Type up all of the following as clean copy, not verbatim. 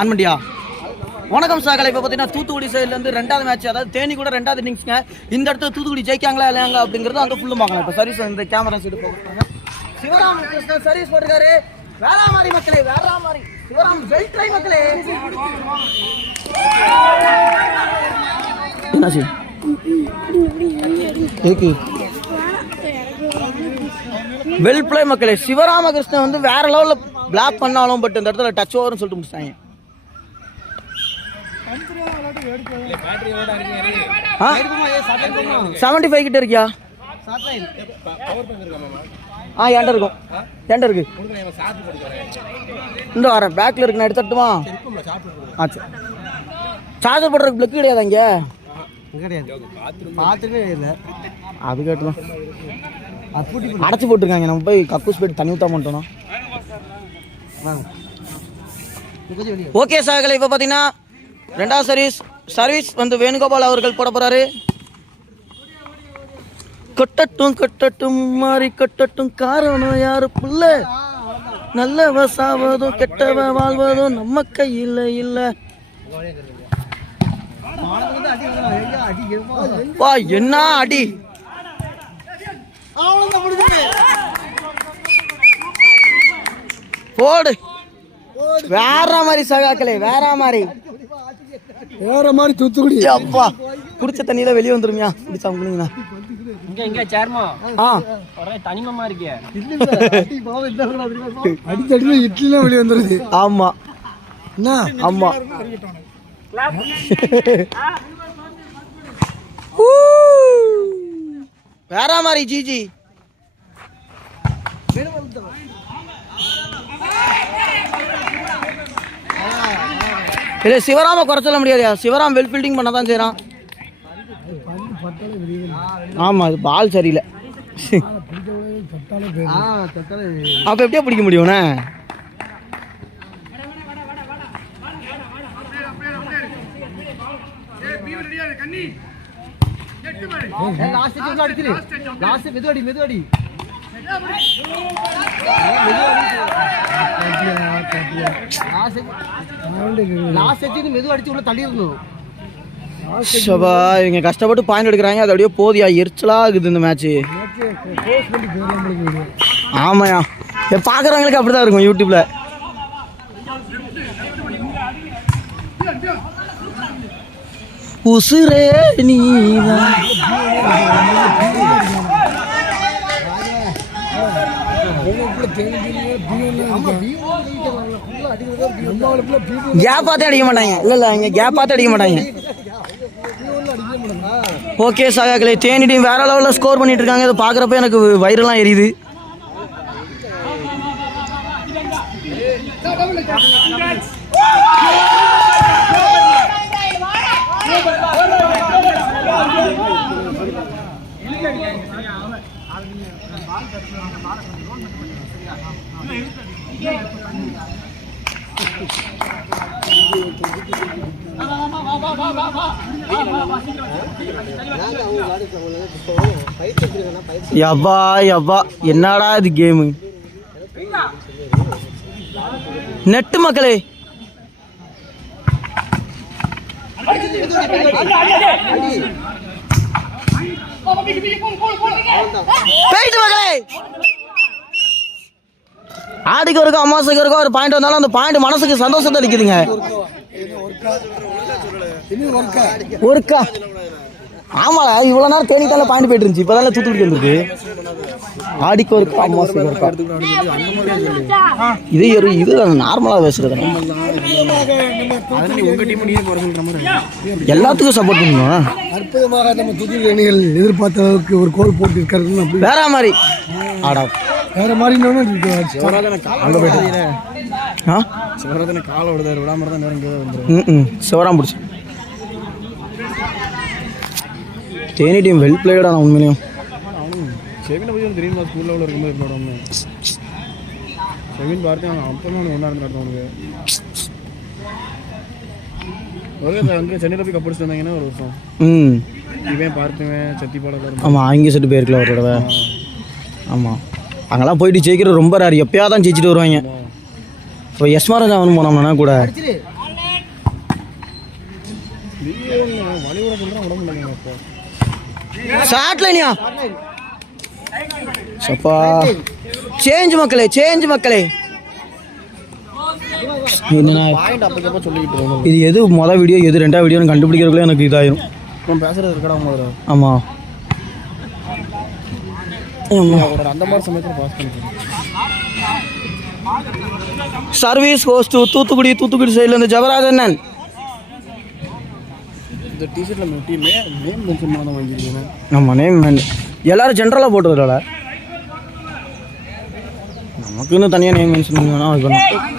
On பண்ணியா? வணக்கம் சாகலை. இப்போ பார்த்தீங்கன்னா தூத்துக்குடி சைட்லேருந்து ரெண்டாவது மேட்ச், அதாவது தேனி கூட ரெண்டாவது இன்னிங்ஸ்ங்க. இந்த இடத்துல தூத்துக்குடி ஜெயிக்காங்களா இல்லையாங்க அப்படிங்கிறது அந்த ஃபுல்லும் பார்க்கலாம். இப்போ சர்வீஸ் இந்த கேமரா சைடு போகிறாங்க. சிவராம் கிருஷ்ணன் சர்வீஸ் போட்டுருக்காரு. வேளாமாரி மக்களே, வேளாமாரி சிவராம் வெல் ட்ரை மக்களே. என்னாச்சு வெல் பிளே மக்களே. சிவராமகிருஷ்ணன் வந்து வேற லெவலில் பிளாக் பண்ணாலும் பட் இந்த இடத்துல டச் ஓவர்னு சொல்லிட்டு முடிச்சிட்டாங்க. 75 கிட்ட இருக்கியா? ஏன்டா இருக்கும், ஏன்டா இருக்கு இந்த வரேன் பேக்கில் இருக்கு, நான் எடுத்துட்டுமா? ஆச்சு, சார்ஜர் போடுறதுக்கு பிளக் கிடையாது அங்கே கிடையாது. அது கேட்டுதான் அடைச்சி போட்டிருக்காங்க. நம்ம போய் கக்கூஸ் போயிட்டு தண்ணி ஊற்ற மாட்டோம். ஓகே சாகலை. இப்போ பார்த்தீங்கன்னா ரெண்டாவது சர்வீஸ் வந்து வேணுகோபால் அவர்கள் போட போறாரு. கொட்டட்டும் கொட்டட்டும் மாறி கொட்டட்டும், காரணம் யாரு புள்ள, நல்லவ சாவதும் கெட்டவ வாழ்வதும் நம்ம கையில் இல்ல. வா என்ன அடி, போடு வேற மாதிரி சகாக்களே, வேற மாதிரி தூத்துக்குடி. அப்பா குடிச்ச தண்ணியில வெளியே வந்துருமியா? குடிச்சா உங்களுங்கண்ணா தனிமமா இருக்கே. இட்லிலாம் வெளியே வந்துருது. ஆமா ஆமா. வேற மாதிரி ஜிஜி இல்லை. சிவராம குறை சொல்ல முடியாதுயா. சிவராம் வெல் ஃபீல்டிங் பண்ண தான் செய்கிறான். ஆமாம், அது பால் சரியில்லை. அப்போ எப்படியா பிடிக்க முடியும்ண்ணே? மெதுவாடி மெதுவடிச்சு உள்ள தள்ளி இருந்தோம். இவங்க கஷ்டப்பட்டு பாயிண்ட் எடுக்கிறாங்க, அது அப்படியே போதியா எரிச்சலா இருக்குது இந்த மேட்ச். ஆமாயா, பாக்குறவங்களுக்கு அப்படிதான் இருக்கும் யூடியூப்ல. உசுரே நீதான் கேப் பார்த்து அடிக்க மாட்டாங்க. இல்ல இங்க கேப் பார்த்து அடிக்க மாட்டாங்க. ஓகே சாகாக்களே, தேனி டீம் வேற லெவலில் ஸ்கோர் பண்ணிட்டு இருக்காங்க. இதை பார்க்குறப்ப எனக்கு வயிறெல்லாம் எரியுது. யப்பா யப்பா, என்னடா இது கேமு. நெட்டு மக்களே, போயிட்டு மக்களே. ஆடிக்கு இருக்கா அமாவாசைக்கு இருக்கா ஒரு பாயிண்ட் வந்தாலும் அந்த பாயிண்ட் மனசுக்கு சந்தோஷத்தை அளிக்குதுங்க. ஒருக்கா ஆமாடா, இவ்வளோ நேரம் தேனித்தால பாயிண்ட் போயிட்டு இருந்துச்சு, இப்போதான தூத்துக்குடி வந்துருக்கு. ஆடிக்கு ஒருக்கா அமாவாசைக்கு இருக்கா, இது நார்மலாக பேசுறது. எல்லாத்துக்கும் சப்போர்ட் பண்ணணும். அற்புதமாக நம்ம தூத்துக்குடி அணிகள் எதிர்பார்த்த அளவுக்கு ஒரு கோல் போட்டு இருக்காரு. வேற மாதிரி ஆடா, வேற மாதிரி காலை விடுதாரு விடாம தான் நேரம் சிவராம் பிடிச்சி. தேனி டீம் வெல் பிளேடா. நான் உண்மையிலையும் செவினை போய் தெரியுமா, ஸ்கூல் லெவலில் இருக்கும்போது விளையாடுவாங்க. செவின் பார்த்து அவன் அப்போ தான் ஒன்றா இருந்து நடத்தவனுக்கு ஒரே வந்து சென்னையில் போய் கப்பிடிச்சு வந்தாங்கன்னா ஒரு வருஷம். இவன் பார்த்துவேன் சத்தி பாட. ஆமாம், அங்கே செட்டு போயிருக்கலாம் ஒரு தடவை. ஆமாம், அங்கெல்லாம் போயிட்டு ஜெயிக்கிறது ரொம்ப ரேர். எப்பயாவது தான் ஜெயிச்சுட்டு வருவாங்க. இப்போ எஸ்மாராஜா அவனு போனோம்னா கூட ஷார்ட்லைனியா சப்பா சேஞ்ச் மக்களே இது எது மொதல் வீடியோ எது ரெண்டாவது வீடியோன்னு கண்டுபிடிக்கிறதுக்குள்ள எனக்கு இதாயிரும் பேசுறது இருக்கடா முதல்ல. ஆமாம் அந்த மாதிரி சமயத்தில் பாஸ் பண்ணிக்கிறேன். சர்வீஸ் ஹோஸ்ட் தூத்துக்குடி சைடில் இருந்து ஜவராஜன். இந்த டிஷர்ட்டில் நேம் மென்ஷன் பண்ண வாங்கியிருக்கீங்க. ஆமாம் நேம் எல்லாரும் ஜென்ரலாக போட்டுறதால நமக்குன்னு தனியாக நேம் மென்ஷன் பண்ணா அது பண்ணும்.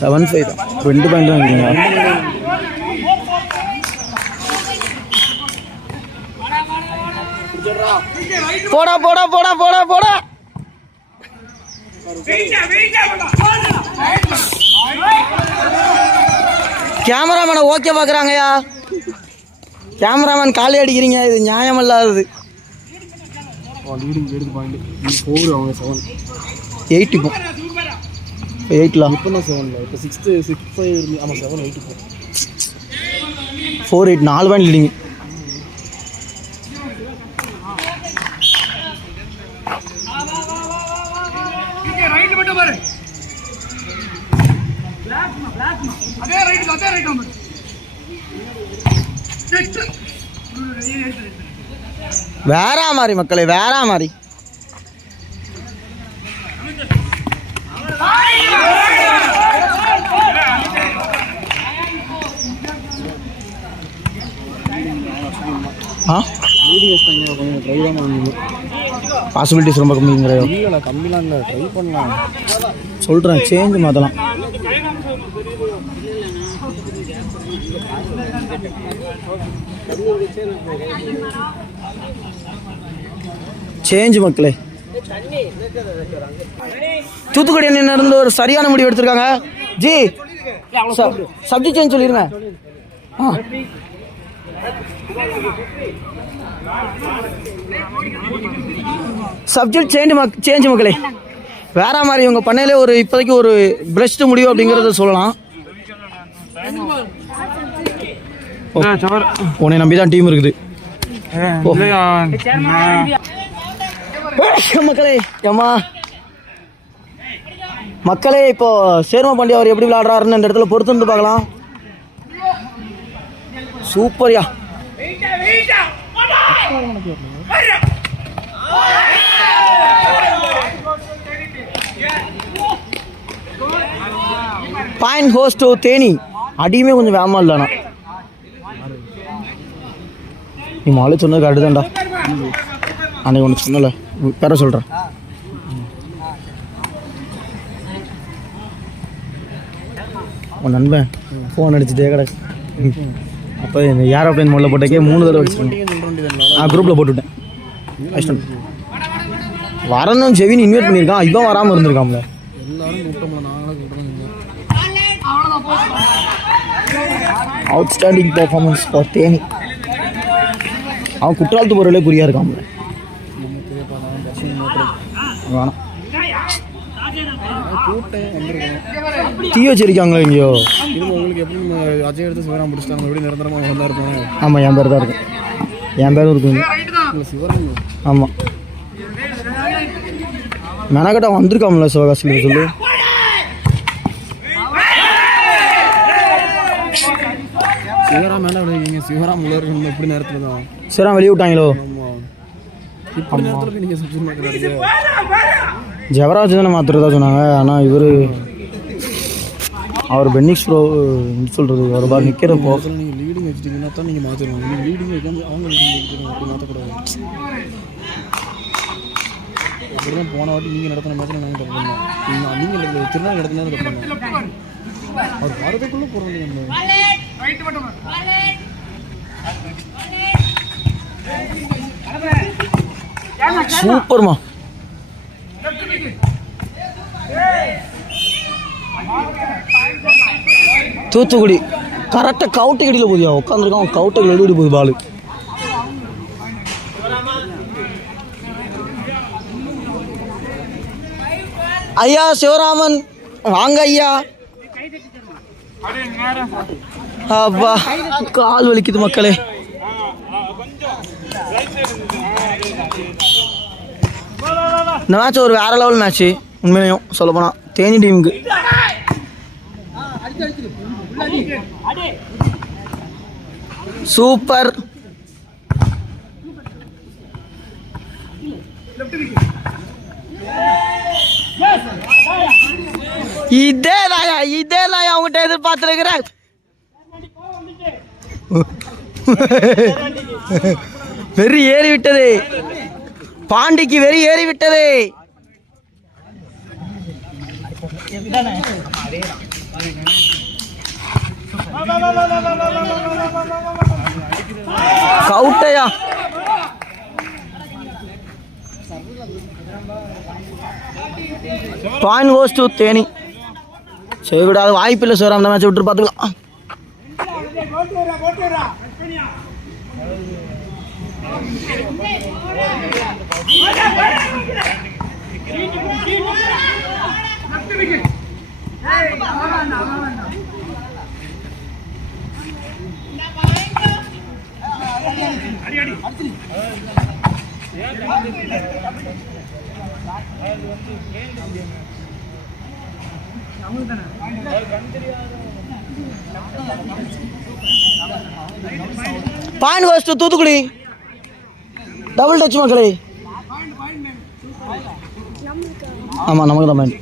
$7.5 தான் 2 பாயிண்ட் தான் இருக்கீங்க. போடா போடா போடா போடா போடா கேமராமேனை ஓகே பார்க்குறாங்கய்யா. கேமராமேன் காலை அடிக்கிறீங்க, இது நியாயம் இல்லாதது. 8 இப்போ 8 இப்போ 6-5 ஆமாம் 7-8 4-8 4 பாயிண்ட் லீடிங். வேற மாதிரி மக்களே வேற மாதிரி. பாசிபிலிட்டிஸ் ரொம்ப கம்மிங்கிறோம். இல்லை கம்மிலாம் இல்லை, ட்ரை பண்ணலாம் சொல்கிறேன். சேஞ்ச் மாற்றலாம். சேஞ்ச் மக்களே. தூத்துக்குடி அணியினர் இருந்து ஒரு சரியான முடிவு எடுத்திருக்காங்க. ஜி சப்ஜெக்ட் சேஞ்ச் சொல்லிடுங்க. சப்ஜெக்ட் சேஞ்ச் மக்களே. வேற மாதிரி இவங்க பண்ணையிலே ஒரு இப்போதைக்கு ஒரு பெஸ்ட் முடிவு அப்படிங்கிறத சொல்லலாம். உன்னை நம்பி தான் டீம் இருக்குது மக்களே. ஏமா மக்களே, இப்போ சேர்ம பாண்டியா அவர் எப்படி விளையாடுறாருன்னு இந்த இடத்துல பொறுத்து வந்து பார்க்கலாம். சூப்பர்யா. Point host Theni. அடியுமே கொஞ்சம் வேகமாக இல்லைண்ணா. நீ மாலை சொன்னது கரெக்டு தான்டா. அன்னைக்கு ஒன்று சொன்னல பேர சொல்கிறேன். உன் நண்பன் ஃபோன் அடிச்சுட்டே கிடக்கு. அப்போ இந்த ஏரோப்ளைன் மோடில் போட்டக்கே 3 தடவை வச்சுருக்கேன். குரூப்பில் போட்டுவிட்டேன். அஷ்டன் வரணும் செவின்னு இன்வைட் பண்ணியிருக்கான். இவன் வராமல் இருந்திருக்காம்ல. Outstanding performance for Theni. அவன் குற்றாலத்து போகிறவளே குறியாக இருக்காம்ல. வேணாம் தீ வச்சிருக்காங்களோ எங்கேயோ. அஜய் எடுத்து சிவராம் பிடிச்சிட்டாங்க. எப்படி நிரந்தரமாக வந்தா இருப்பாங்க. ஆமாம் என் பேர் தான் இருக்கும். என் பேரும் இருக்குங்க. ஆமாம் மெனக்கட்டா வந்திருக்காமல சிவகாசியில் சொல்லு. சிவராம் மேலே விடுவீங்க. சிவராம் உள்ள எப்படி நேரத்தில் தான் சிவராம் வெளியே விட்டாங்களோ. இப்படி நேரத்தில் நீங்கள் சுற்றி மாட்டேங்க. ஜவராஜ் தானே மாற்றுறதா சொன்னாங்க. ஆனால் அவர் பென்னிக்ஸ் ப்ரோ சொல்கிறது ஒரு பார் நிற்கிற போக நீங்கள் லீடிங் வச்சுட்டிங்கன்னா தான் நீங்கள் மாற்றிடுவாங்க. நீங்கள் லீடிங் வைக்காம அவங்க அப்படி மாற்றக்கூடாது. அப்படி தான் போன வாட்டி நீங்கள் நடத்தின மாதிரி நாங்கள் தப்பு பண்ணோம். நீங்கள் திருநாள் நடத்தினது தப்பு பண்ணோம். அவர் வரதுக்குள்ளே போகிறோம். சூப்பர்மா. தூத்துக்குடி கரெக்டாக கவுட்டை கடியில் போதியா உட்காந்துருக்கான் கவுட்டை எழுதி போகுது பால். ஐயா சிவராமன் வாங்க ஐயா. அப்பா கால் வலிக்குது மக்களே. இந்த மேட்ச் ஒரு வேற லெவல் மேட்ச்சு உண்மையிலையும் சொல்ல போனால் தேனி டீமுக்கு. சூப்பர். இதே தாயா அவங்ககிட்ட எதிர்பார்த்துருக்கிறேன். வெறி ஏறிவிட்டது பாண்டிக்கு, வெறி ஏறிவிட்டது. கவுட்டையா பாயிண்ட் கோஸ் டு தேனி. சரி விடாது, வாய்ப்பு இல்லை சார். அந்த மேட்சை விட்டு பார்த்துக்கலாம். Point goes to Thoothukudi. Double touch மக்களே. ஆமாம் நமக்கு தான் பாயிண்ட்.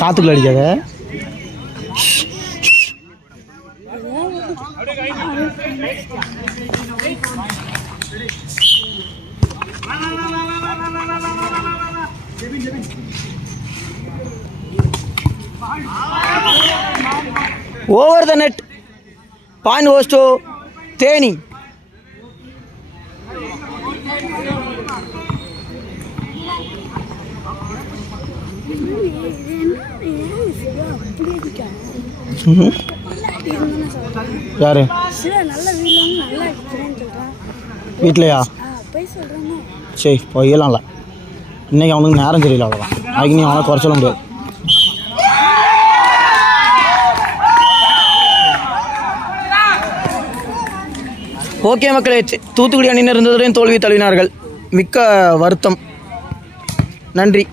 காத்துக்குள்ள அடிக்காத. Over the net. Point goes to Theni. யாரு வீட்லையா? சரி போயிடலாம்ல. இன்னைக்கு அவனுக்கு நேரம் தெரியல, அவ்வளோதான். அதுக்கு நீ அவனை குறை சொல்ல முடியாது. ஓகே மக்களே, தூத்துக்குடி அணியினர் இருந்ததுடன் தோல்வி தழுவினார்கள். மிக்க வருத்தம். நன்றி.